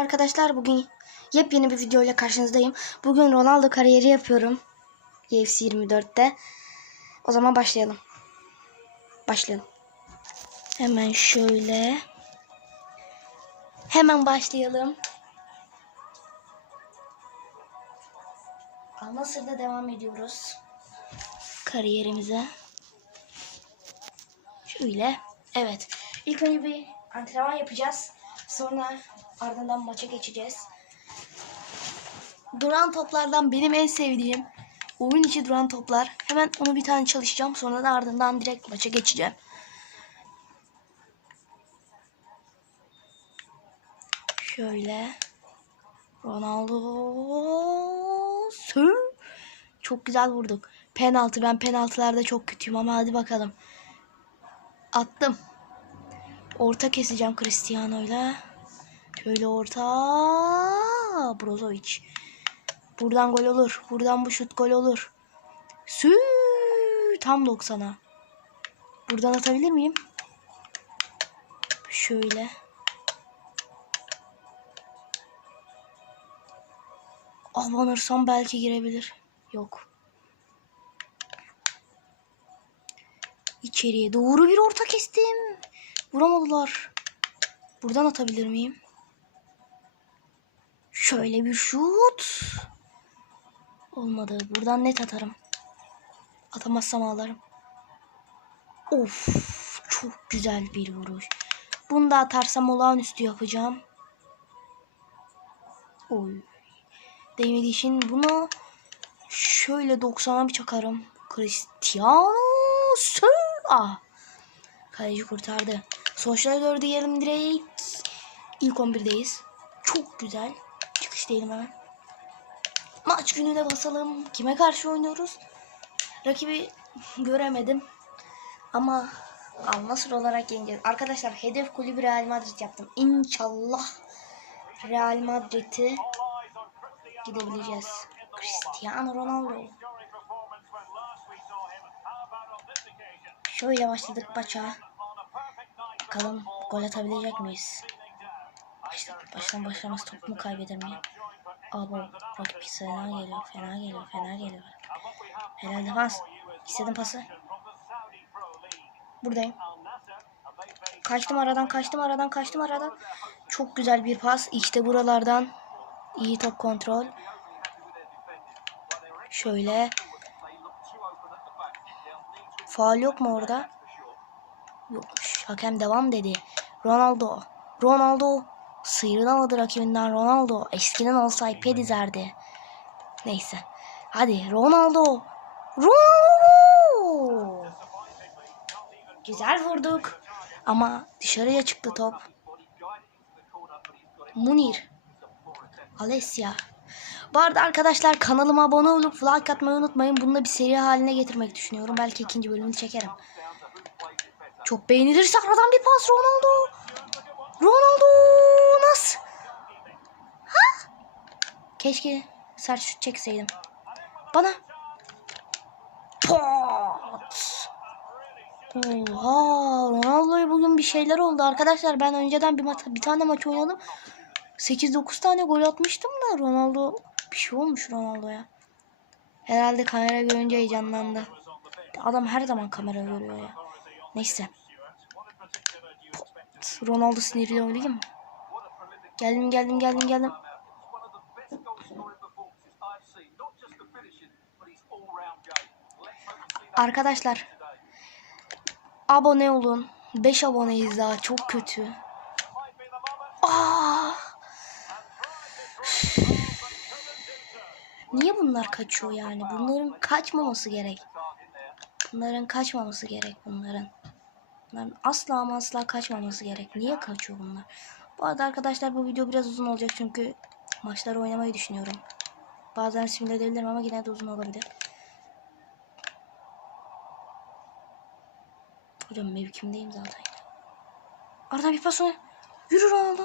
arkadaşlar. Bugün yepyeni bir video ile karşınızdayım. Bugün Ronaldo kariyeri yapıyorum. UFC 24'te. O zaman başlayalım. Başlayalım. Hemen şöyle. Hemen başlayalım. Al-Nassr'da devam ediyoruz. Kariyerimize. Şöyle. Evet. İlk önce bir antrenman yapacağız. Sonra ardından maça geçeceğiz. Duran toplardan benim en sevdiğim oyun içi duran toplar. Hemen onu bir tane çalışacağım. Sonra da ardından direkt maça geçeceğim. Şöyle. Ronaldo. Sür. Çok güzel vurduk. Penaltı. Ben penaltılarda çok kötüyüm ama hadi bakalım. Attım. Orta keseceğim Cristiano'yla. Şöyle orta. Brozovic. Buradan gol olur. Buradan bu şut gol olur. Sü tam 90'a. Buradan atabilir miyim? Şöyle. Abanırsam belki girebilir. Yok. İçeriye doğru bir orta kestim. Vuramadılar. Buradan atabilir miyim? Şöyle bir şut. Olmadı. Buradan net atarım. Atamazsam ağlarım. Of. Çok güzel bir vuruş. Bunu da atarsam olağanüstü yapacağım. Oy. Değmediği için bunu şöyle 90'a bir çakarım. Cristiano Sö. Ah. Kaleci kurtardı. Sonuçları doğru diyelim direkt. İlk 11'deyiz. Çok güzel. Çıkış diyelim hemen. Maç günü de basalım. Kime karşı oynuyoruz? Rakibi göremedim. Ama Al olarak yeneceğiz. Arkadaşlar hedef kulübü Real Madrid yaptım. İnşallah Real Madrid'i gidebileceğiz. Cristiano Ronaldo. Şöyle başladık maça. Bakalım gol atabilecek miyiz? Baştan başlamaz top mu kaybeder miyim? Abo rakip fena geliyor. Fena geliyor. Fena geliyor. Helal defans. İstedim pası. Buradayım. Kaçtım aradan, kaçtım aradan, kaçtım aradan. Çok güzel bir pas. İşte buralardan. iyi top kontrol. Şöyle. Faal yok mu orada? Yokmuş. Hakem devam dedi. Ronaldo. Ronaldo. Sıyrılamadı rakibinden Ronaldo. Eskiden olsaydı pedizerdi. Neyse. Hadi Ronaldo. Ronaldo. Güzel vurduk. Ama dışarıya çıktı top. Munir. Alessia. Bu arada arkadaşlar kanalıma abone olup like atmayı unutmayın. Bunu da bir seri haline getirmek düşünüyorum. Belki ikinci bölümünü çekerim. Çok beğenilirse aradan bir pas Ronaldo. Ronaldo nasıl? Ha? Keşke sert şut çekseydim. Bana. Pat. Oha Ronaldo'ya bugün bir şeyler oldu arkadaşlar. Ben önceden bir, ma- bir tane maç oynadım. 8-9 tane gol atmıştım da Ronaldo bir şey olmuş Ronaldo'ya. Herhalde kamera görünce heyecanlandı. Adam her zaman kamera görüyor ya. Neyse. Ronaldo sinirli oynayayım mı? Geldim geldim geldim geldim. Arkadaşlar abone olun. 5 aboneyiz daha çok kötü. Aa! Niye bunlar kaçıyor yani? Bunların kaçmaması gerek. Bunların kaçmaması gerek bunların. Bunların asla ama asla kaçmaması gerek. Niye kaçıyor bunlar? Bu arada arkadaşlar bu video biraz uzun olacak çünkü maçları oynamayı düşünüyorum. Bazen simüle edebilirim ama yine de uzun olabilir. Hocam mevkimdeyim zaten. Arada bir pas oyna. Yürü Ronaldo.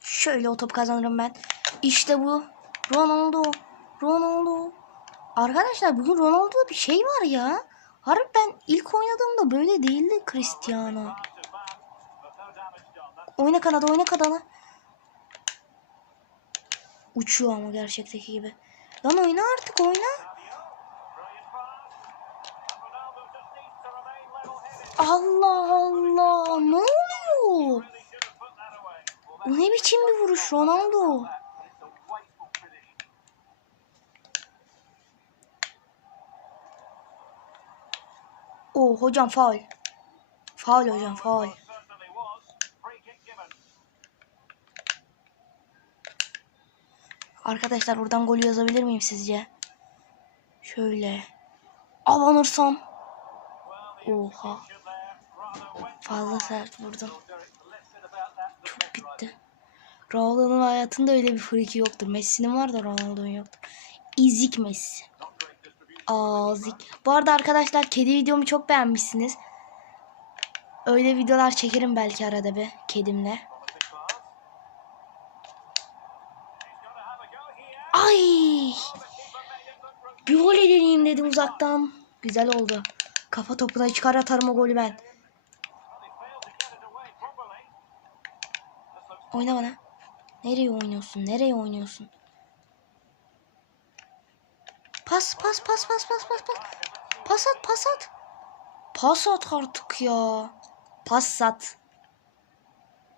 Şöyle o topu kazanırım ben. İşte bu. Ronaldo. Ronaldo. Arkadaşlar bugün Ronaldo'da bir şey var ya. Harbi ben ilk oynadığımda böyle değildi Cristiano. Oyna kanada oyna kanada. Uçuyor ama gerçekteki gibi. Lan oyna artık oyna. Allah Allah ne oluyor? O ne biçim bir vuruş Ronaldo? Hocam faul. Faul hocam faul. Arkadaşlar buradan gol yazabilir miyim sizce? Şöyle. Abanırsam. Oha. Fazla sert vurdum. Çok gitti. Ronaldo'nun hayatında öyle bir friki yoktur. Messi'nin var da Ronaldo'nun yoktur. İzik Messi. Azik. Bu arada arkadaşlar kedi videomu çok beğenmişsiniz. Öyle videolar çekerim belki arada bir kedimle. Ay! Bir gol edeyim dedim uzaktan. Güzel oldu. Kafa topuna çıkar atarım o golü ben. Oyna bana. Nereye oynuyorsun? Nereye oynuyorsun? Pas pas pas pas pas pas pas. Pas at pas at. Pas at artık ya. Pas at.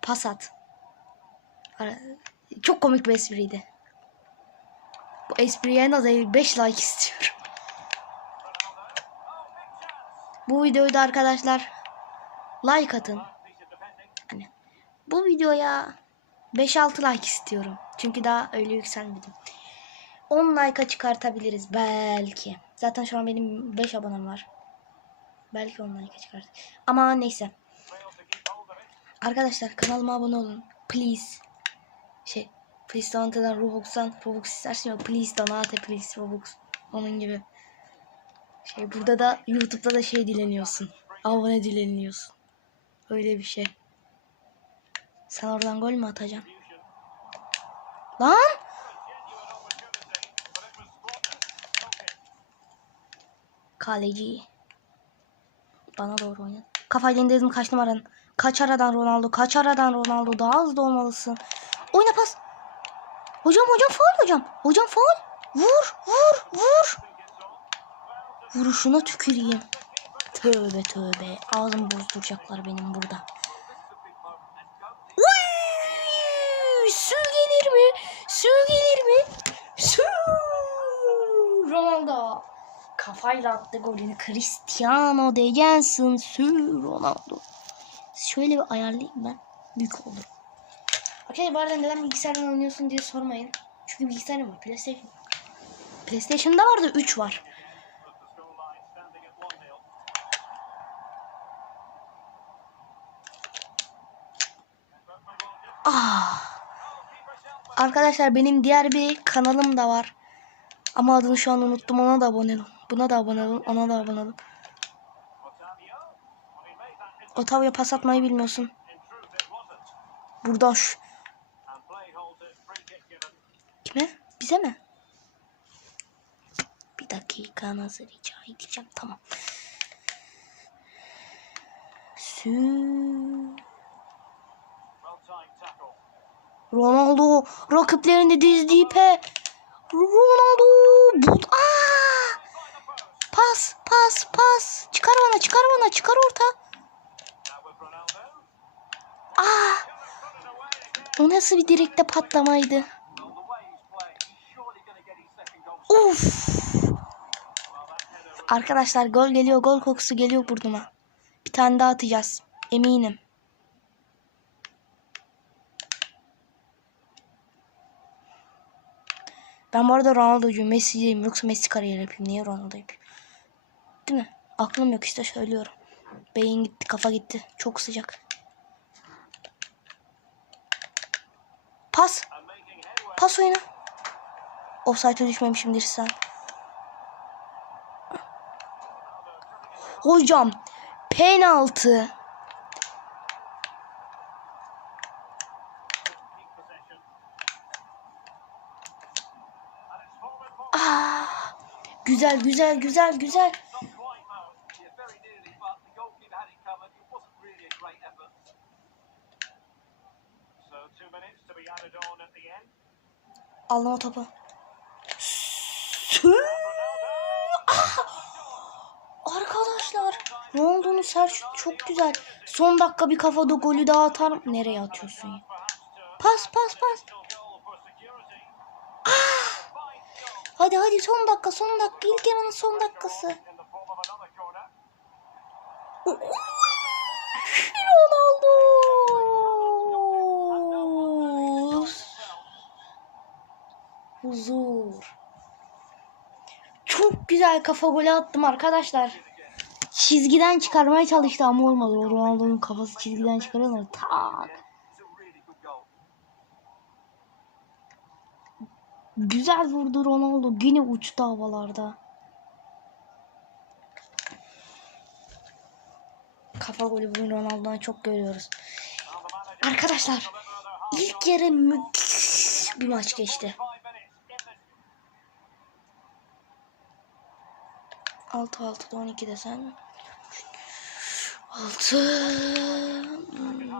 Pas at. Çok komik bir espriydi. Bu espriye en az 5 like istiyorum. Bu videoyu da arkadaşlar like atın. Hani bu videoya 5-6 like istiyorum. Çünkü daha öyle yükselmedim. 10 like'a çıkartabiliriz belki. Zaten şu an benim 5 abonem var. Belki 10 like'a çıkart. Ama neyse. Arkadaşlar kanalıma abone olun. Please. Şey. Please Donate'dan Robux'tan Robux istersin yok. Please Donate please Robux. Onun gibi. Şey burada da YouTube'da da şey dileniyorsun. Abone dileniyorsun. Öyle bir şey. Sen oradan gol mü atacaksın? Lan! Kaleci. Bana doğru oyna. Kafayla indirdim kaç numaran? Kaç aradan Ronaldo? Kaç aradan Ronaldo? Daha hızlı olmalısın. Oyna pas. Hocam hocam faul hocam. Hocam faul. Vur vur vur. Vuruşuna tüküreyim. Tövbe tövbe. Ağzımı bozduracaklar benim burada. Uy! Su gelir mi? Su gelir mi? Su! Ronaldo. Kafayla attı golünü. Cristiano. Su Ronaldo. Şöyle bir ayarlayayım ben. Büyük olur. Arkadaşlar bu arada neden bilgisayardan oynuyorsun diye sormayın. Çünkü bilgisayarım var. PlayStation. PlayStation'da var da 3 var. Ah. Arkadaşlar benim diğer bir kanalım da var. Ama adını şu an unuttum. Ona da abone olun. Buna da abone olun. Ona da abone olun. Otavya pas atmayı bilmiyorsun. Burada şu. Kime? Bize mi? Bir dakika nasıl rica edeceğim. Tamam. Sü. Ronaldo rakiplerini dizdi ipe. Ronaldo. But. Pas, pas, pas. Çıkar bana, çıkar bana, çıkar orta. Aa! O nasıl bir direkte patlamaydı? Uf! Arkadaşlar gol geliyor, gol kokusu geliyor burnuma. Bir tane daha atacağız. Eminim. Ben bu arada Ronaldo'cuyum. Messi'ciyim. Yoksa Messi kariyer yapayım. Niye Ronaldo yapayım? Değil mi? Aklım yok işte söylüyorum. Beyin gitti, kafa gitti. Çok sıcak. Pas. Pas oyna. Offside'e düşmemişimdir sen. Hocam penaltı. Ah, güzel güzel güzel güzel. O topu. Ah! Arkadaşlar Ronaldo'nun serşut çok güzel. Son dakika bir kafada golü daha atar. Nereye atıyorsun ya? Pas pas pas. Ah! Hadi hadi son dakika son dakika. İlk yarının son dakikası. Oy! Ronaldo. Huzur. Çok güzel kafa golü attım arkadaşlar. Çizgiden çıkarmaya çalıştı ama olmadı. Ronaldo'nun kafası çizgiden çıkarılır. Tak. Güzel vurdu Ronaldo. Yine uçtu havalarda. Kafa golü bugün Ronaldo'dan çok görüyoruz. Arkadaşlar ilk yarı müthiş bir maç geçti. 6 6 12 desen 6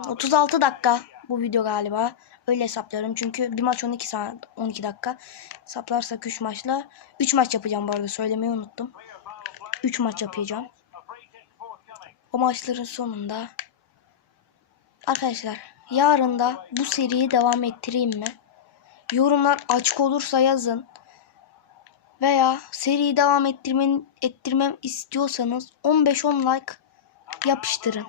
36 dakika bu video galiba. Öyle hesaplıyorum çünkü bir maç 12 saat 12 dakika. Hesaplarsak 3 maçla 3 maç yapacağım bu arada söylemeyi unuttum. 3 maç yapacağım. O maçların sonunda arkadaşlar yarın da bu seriyi devam ettireyim mi? Yorumlar açık olursa yazın. Veya seriyi devam ettirmen, ettirmem istiyorsanız 15-10 like yapıştırın.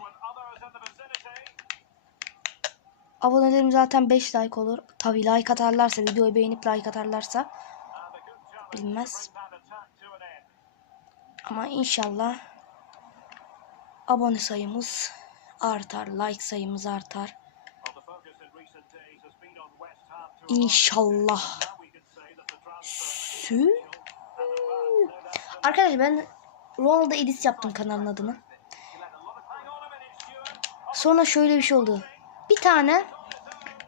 Abonelerim zaten 5 like olur. Tabi like atarlarsa, videoyu beğenip like atarlarsa bilmez. Ama inşallah abone sayımız artar, like sayımız artar. İnşallah. Sü Arkadaşlar ben Ronaldo edit yaptım kanalın adını. Sonra şöyle bir şey oldu. Bir tane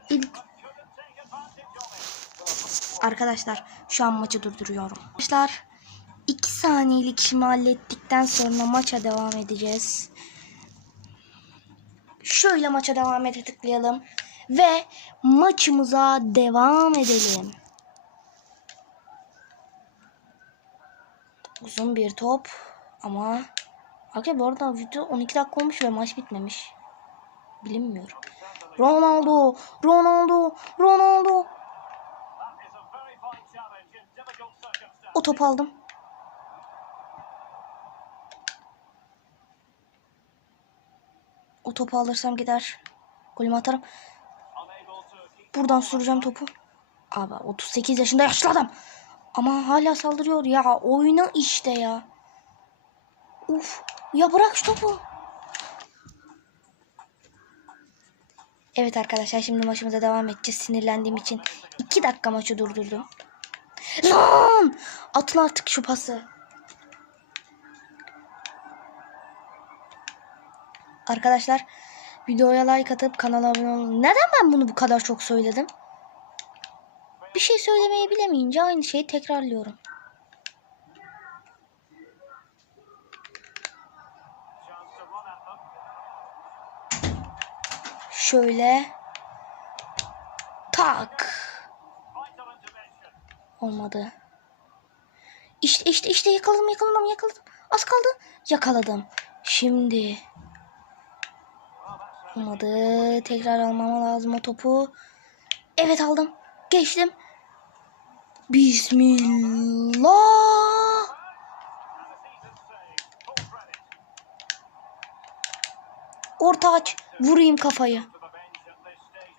il- Arkadaşlar şu an maçı durduruyorum. Arkadaşlar 2 saniyelik işimi hallettikten sonra maça devam edeceğiz. Şöyle maça devam ede tıklayalım. Ve maçımıza devam edelim. Uzun bir top ama Arkadaşlar bu arada video 12 dakika olmuş ve maç bitmemiş. Bilinmiyor. Ronaldo, Ronaldo, Ronaldo. O topu aldım. O topu alırsam gider. Golümü atarım. Buradan süreceğim topu. Abi 38 yaşında yaşlı adam. Ama hala saldırıyor ya. Oyna işte ya. Uf. Ya bırak şu topu. Evet arkadaşlar şimdi maçımıza devam edeceğiz. Sinirlendiğim için 2 dakika maçı durdurdum. Lan! Atın artık şu pası. Arkadaşlar videoya like atıp kanala abone olun. Neden ben bunu bu kadar çok söyledim? Bir şey söylemeyi bilemeyince aynı şeyi tekrarlıyorum. Şöyle. Tak. Olmadı. İşte işte işte yakaladım yakaladım yakaladım. Az kaldı. Yakaladım. Şimdi. Olmadı. Tekrar almam lazım o topu. Evet aldım. Geçtim. Bismillah. Orta aç. Vurayım kafayı.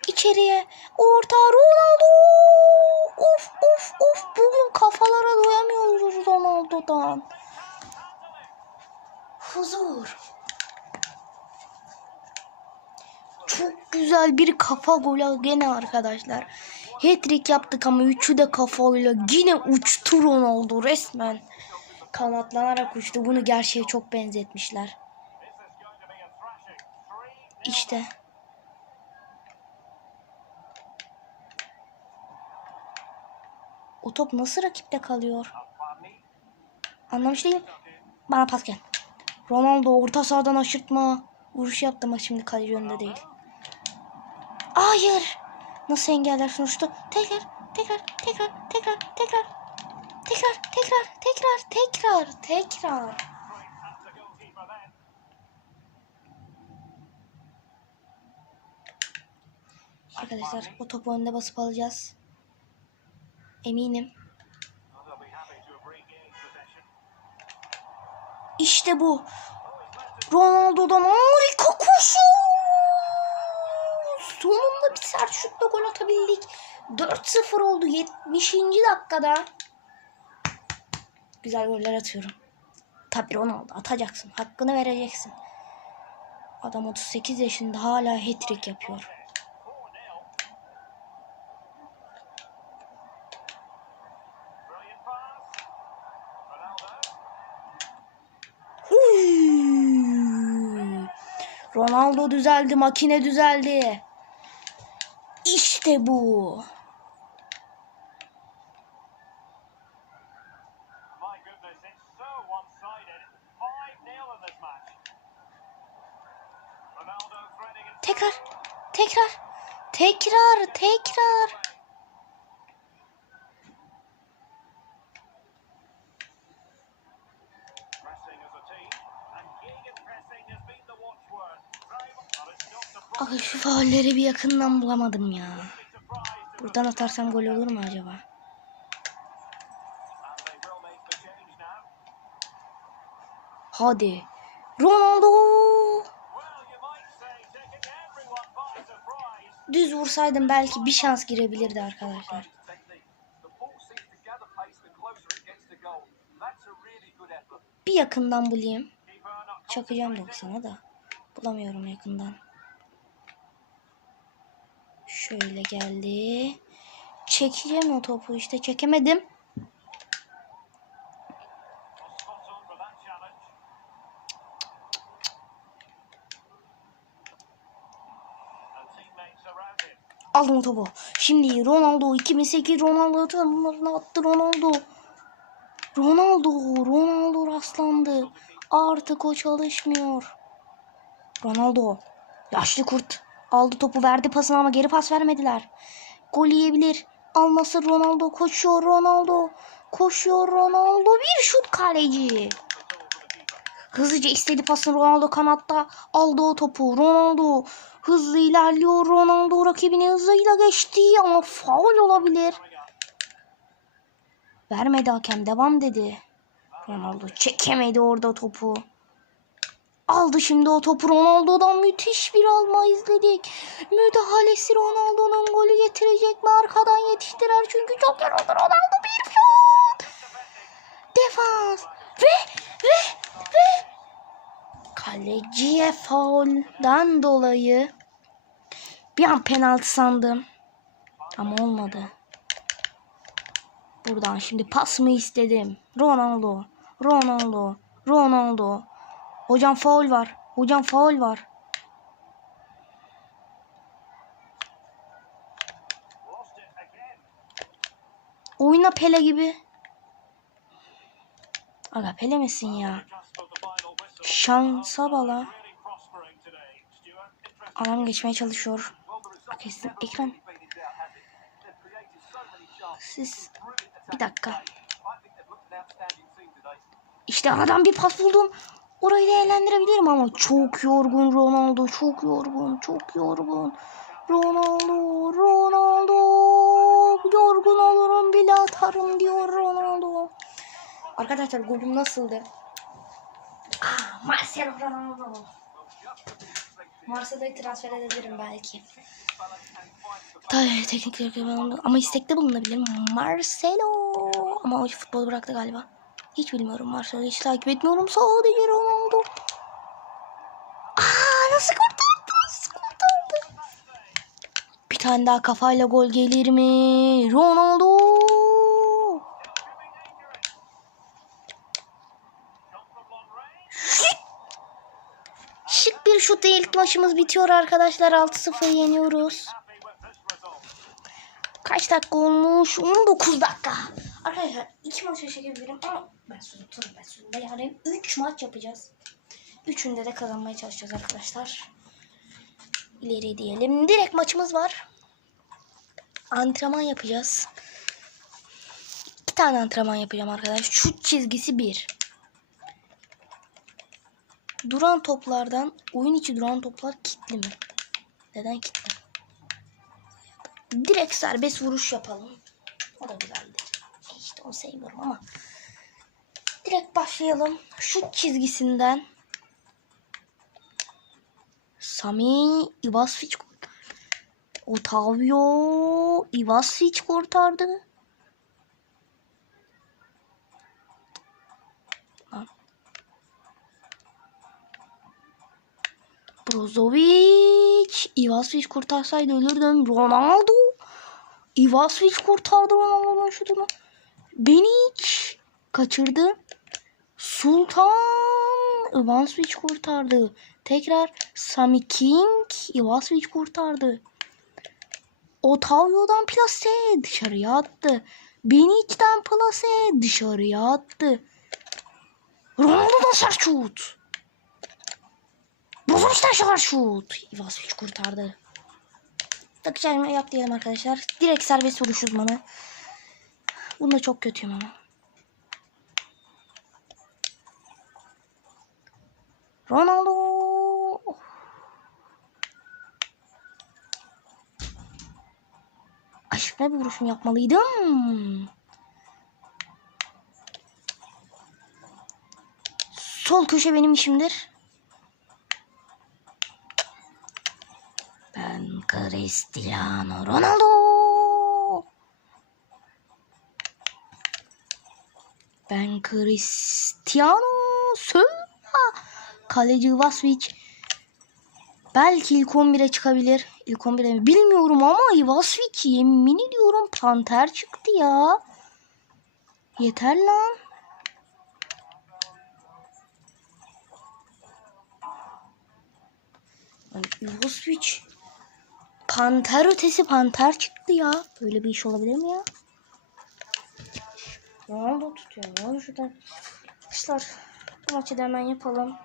İçeriye. Orta Ronaldo. Of of of. Bugün kafalara doyamıyoruz Ronaldo'dan. Huzur. Çok güzel bir kafa golü gene arkadaşlar. Hat-trick yaptık ama üçü de kafayla yine uçtu Ronaldo resmen. Kanatlanarak uçtu. Bunu gerçeğe çok benzetmişler. İşte. O top nasıl rakipte kalıyor? Anlamış değilim. Bana pas gel. Ronaldo orta sahadan aşırtma. Vuruş yaptı ama şimdi kaleci önünde değil. Hayır. Nasıl engellersin uçtu? Tekrar, tekrar, tekrar, tekrar, tekrar. Tekrar, tekrar, tekrar, tekrar, tekrar. Arkadaşlar o topu önde basıp alacağız. Eminim. İşte bu. Ronaldo'dan harika koşu. Sonunda bir sert şutla gol atabildik. 4-0 oldu 70. dakikada. Güzel goller atıyorum. Tabii Ronaldo atacaksın. Hakkını vereceksin. Adam 38 yaşında hala hat-trick yapıyor. Ronaldo düzeldi, makine düzeldi. Threading it. Tekrar, tekrar, tekrar, tekrar. Pressing as a team, and gegenpressing has been the watchword. Very much, but it's not surprising Aga şu faulleri bir yakından bulamadım ya. Buradan atarsam gol olur mu acaba? Hadi. Ronaldo. Düz vursaydım belki bir şans girebilirdi arkadaşlar. Bir yakından bulayım. Çakacağım 90'a da. Bulamıyorum yakından. Şöyle geldi. Çekeceğim o topu işte çekemedim. Aldım topu. Şimdi Ronaldo 2008 Ronaldo tanımlarına attı Ronaldo. Ronaldo, Ronaldo rastlandı. Artık o çalışmıyor. Ronaldo, yaşlı kurt. Aldı topu verdi pasını ama geri pas vermediler. Gol yiyebilir. Alması Ronaldo koşuyor Ronaldo. Koşuyor Ronaldo. Bir şut kaleci. Hızlıca istedi pasını Ronaldo kanatta aldı o topu. Ronaldo hızlı ilerliyor. Ronaldo rakibini hızıyla geçti ama faul olabilir. Vermedi hakem devam dedi. Ronaldo çekemedi orada topu. Aldı şimdi o topu Ronaldo'dan müthiş bir alma izledik. Müdahalesi Ronaldo'nun golü getirecek mi? Arkadan yetiştirer çünkü çok yoruldu Ronaldo bir şut. Defans ve ve ve kaleciye faulden dolayı bir an penaltı sandım. Ama olmadı. Buradan şimdi pas mı istedim? Ronaldo, Ronaldo, Ronaldo. Hocam faul var. Hocam faul var. Oyna Pele gibi. Aga Pele misin ya? Şansa bala. Adam geçmeye çalışıyor. Kesin ekran. Siz bir dakika. İşte aradan bir pas buldum. Orayı değerlendirebilirim ama çok yorgun Ronaldo. Çok yorgun. Çok yorgun. Ronaldo. Ronaldo. Yorgun olurum bile atarım diyor Ronaldo. Arkadaşlar golüm nasıldı? Ah, Marcelo Ronaldo. Marcelo'yu transfer edebilirim belki. Tabii teknik direktör ama istekte bulunabilirim. Marcelo. Ama o futbolu bıraktı galiba. Hiç bilmiyorum Marcelo'yu hiç takip etmiyorum. Sadece Ronaldo. Aa nasıl kurtardı? Nasıl kurtardı? Bir tane daha kafayla gol gelir mi? Ronaldo. Şık. Şık bir şutla ilk maçımız bitiyor arkadaşlar. 6-0 yeniyoruz. Kaç dakika olmuş? 19 dakika. Arkadaşlar iki maç çekebilirim ama ben sonunda ben sonunda yani 3 maç yapacağız. Üçünde de kazanmaya çalışacağız arkadaşlar. İleri diyelim. Direkt maçımız var. antrenman yapacağız. İki tane antrenman yapacağım arkadaşlar. Şut çizgisi bir. Duran toplardan oyun içi duran toplar kilitli mi? Neden kilitli? Direkt serbest vuruş yapalım. O da güzeldi. Onu sevmiyorum ama. Direkt başlayalım. Şut çizgisinden. Sami kurtardı. Otavio Ivasvic kurtardı. Brozovic Ivasvic kurtarsaydı ölürdüm. Ronaldo Ivasvic kurtardı Ronaldo'nun şutunu. Benic kaçırdı. Sultan Ivasvic kurtardı. Tekrar Sami King Ivasvic kurtardı. Otavio'dan plase dışarıya attı. Benic'den plase dışarıya attı. Ronaldo'dan sert şut. Bozuluştan şart şut. Ivasvic kurtardı. Takacağımı yap diyelim arkadaşlar. Direkt serbest vuruş uzmanı. Bunda çok kötüyüm ama. Ronaldo. Ay şuna bir vuruşum yapmalıydım. Sol köşe benim işimdir. Ben Cristiano Ronaldo. Ben Cristiano Silva. Kaleci Ivasvic. Belki ilk 11'e çıkabilir. İlk 11'e mi? Bilmiyorum ama Ivasvic yemin ediyorum panter çıktı ya. Yeter lan. Ivasvic panter ötesi panter çıktı ya. Böyle bir iş olabilir mi ya? Ronaldo tutuyor. Ne oldu şuradan? Arkadaşlar bu maçı da hemen yapalım.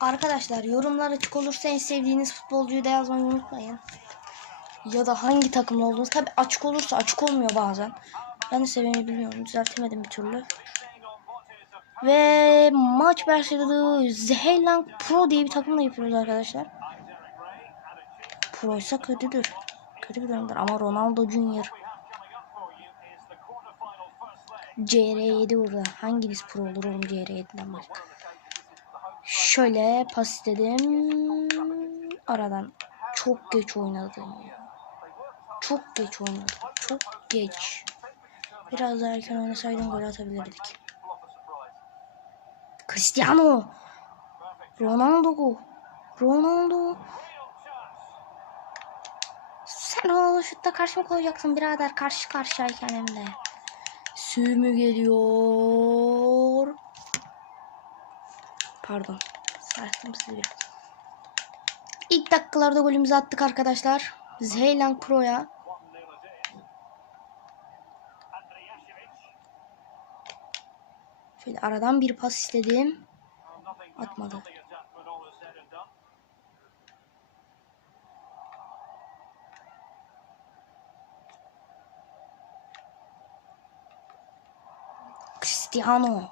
Arkadaşlar yorumlar açık olursa en sevdiğiniz futbolcuyu da yazmayı unutmayın. Ya da hangi takımda olduğunuz. Tabi açık olursa açık olmuyor bazen. Ben de seveni biliyorum. Düzeltemedim bir türlü. Ve maç başladı. Zehelang Pro diye bir takımla yapıyoruz arkadaşlar. Pro ise kötüdür. Kötü bir durumdur ama Ronaldo Junior CR7 burada. Hanginiz pro olur oğlum CR7'den başka. Şöyle pas istedim. Aradan. Çok geç oynadım. Çok geç oynadım. Çok geç. Biraz daha erken oynasaydım gol atabilirdik. Cristiano. Ronaldo. Ronaldo. Ronaldo şutta karşıma koyacaksın birader. Karşı karşıyayken hem de. Sümü geliyor. Pardon. Sarsım sizi biraz. İlk dakikalarda golümüzü attık arkadaşlar. Zeylang Pro'ya. Şöyle aradan bir pas istedim. Atmadı. Cristiano.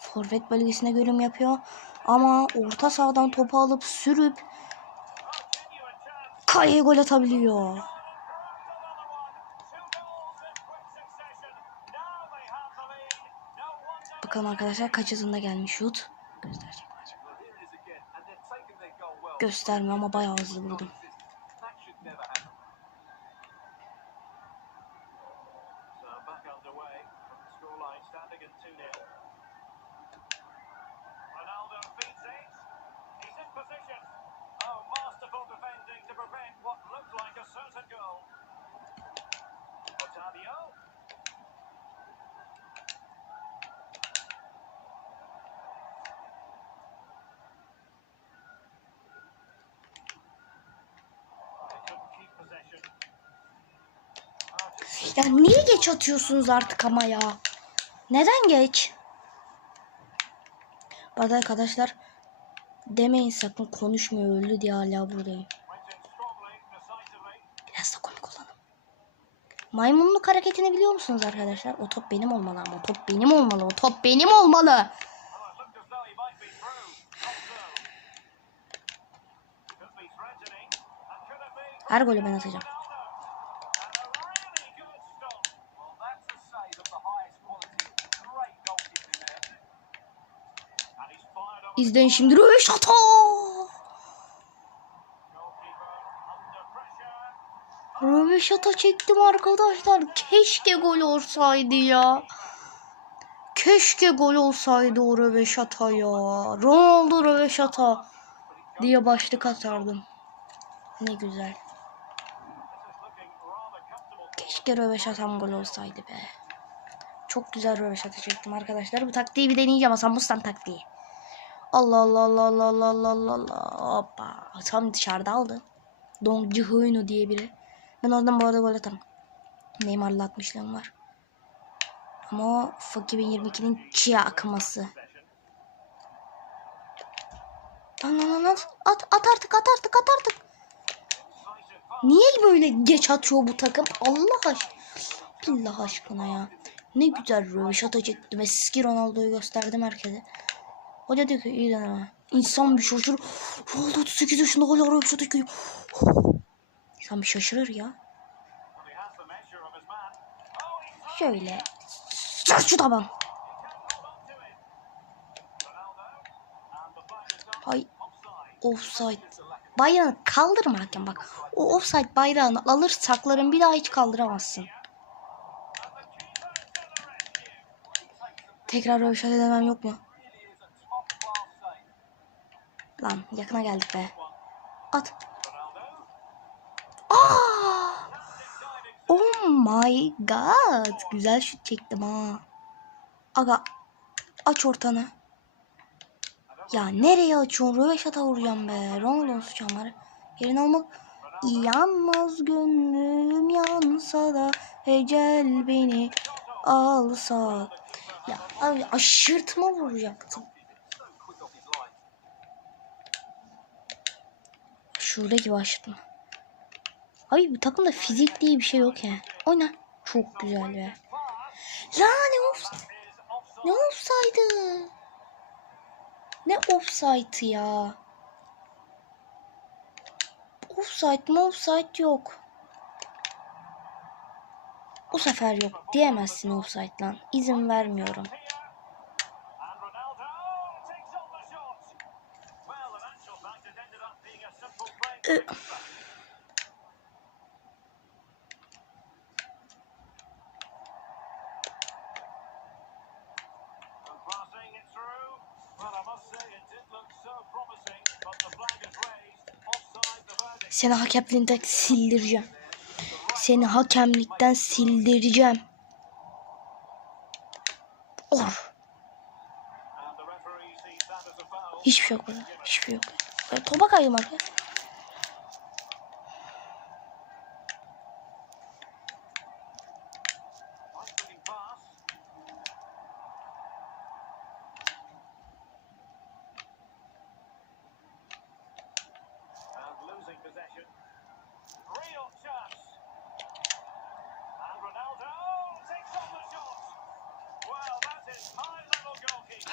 Forvet bölgesine görüm yapıyor. Ama orta sahadan topu alıp sürüp kaleye gol atabiliyor. Bakalım arkadaşlar kaç hızında gelmiş şut. Gösterecek mi acaba? Göstermiyor ama bayağı hızlı vurdum. Geç atıyorsunuz artık ama ya? Neden geç? Bu arkadaşlar demeyin sakın konuşmuyor öldü diye hala buradayım. Biraz da komik olalım. Maymunluk hareketini biliyor musunuz arkadaşlar? O top benim olmalı ama o top benim olmalı. O top benim olmalı. Well, it looked as İzleyin şimdi Röveşata. Röveşata çektim arkadaşlar. Keşke gol olsaydı ya. Keşke gol olsaydı o Röveşata ya. Ronaldo Röveşata diye başlık atardım. Ne güzel. Keşke Röveşata'm gol olsaydı be. Çok güzel Röveşata çektim arkadaşlar. Bu taktiği bir deneyeceğim. Hasan Mustan taktiği. Allah Allah Allah Allah Allah Allah Allah Allah. Hoppa. Tam dışarıda aldı. Dong Jihoyno diye biri. Ben oradan bu arada gol atarım. Neymar'la atmışlığım var. Ama o FIFA 2022'nin Chia akıması. Lan lan lan. At, at artık at artık at artık. Niye böyle geç atıyor bu takım? Allah aşkına. Allah aşkına ya. Ne güzel röveşata çektim. Eski Ronaldo'yu gösterdim herkese. Hoca diyor ki iyi deneme. İnsan bir şaşırır. Oldu 38 yaşında hala araba bir şey İnsan bir şaşırır ya. Şöyle. Çık şu taban. Hay. Offside. Bayrağını kaldırma hakem bak. O offside bayrağını alır sakların bir daha hiç kaldıramazsın. Tekrar röveşat edemem yok mu? Lan yakına geldik be. At. Aa! Oh my god. Güzel şut çektim ha. Aga aç ortanı. Ya nereye açıyorsun? Röveşata vuracağım be. Ronaldo'nun sıçanları. Yerine almak. Yanmaz gönlüm yansa da ecel beni alsa. Ya abi aşırtma vuracaktım. Şuradaki başladım. Abi bu takımda fizik diye bir şey yok ya. Oyna. Çok güzel be. Ya ne off ne offside'ı? Ne offside ya? Offside mi offside yok. Bu sefer yok diyemezsin offside lan. İzin vermiyorum. Seni hakemlikten sildireceğim. Seni hakemlikten sildireceğim. Or. Hiçbir şey yok burada. Hiçbir şey yok. Topa kaydım arkadaşlar.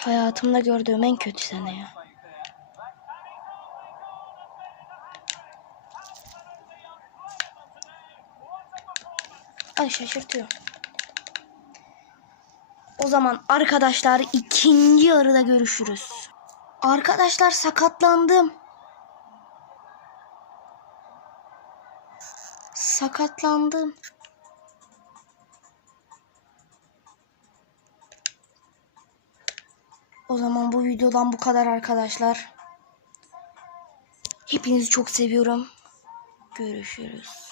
hayatımda gördüğüm en kötü sene ya. Ay şaşırtıyor. O zaman arkadaşlar ikinci yarıda görüşürüz. Arkadaşlar sakatlandım. Sakatlandım. O zaman bu videodan bu kadar arkadaşlar. Hepinizi çok seviyorum. Görüşürüz.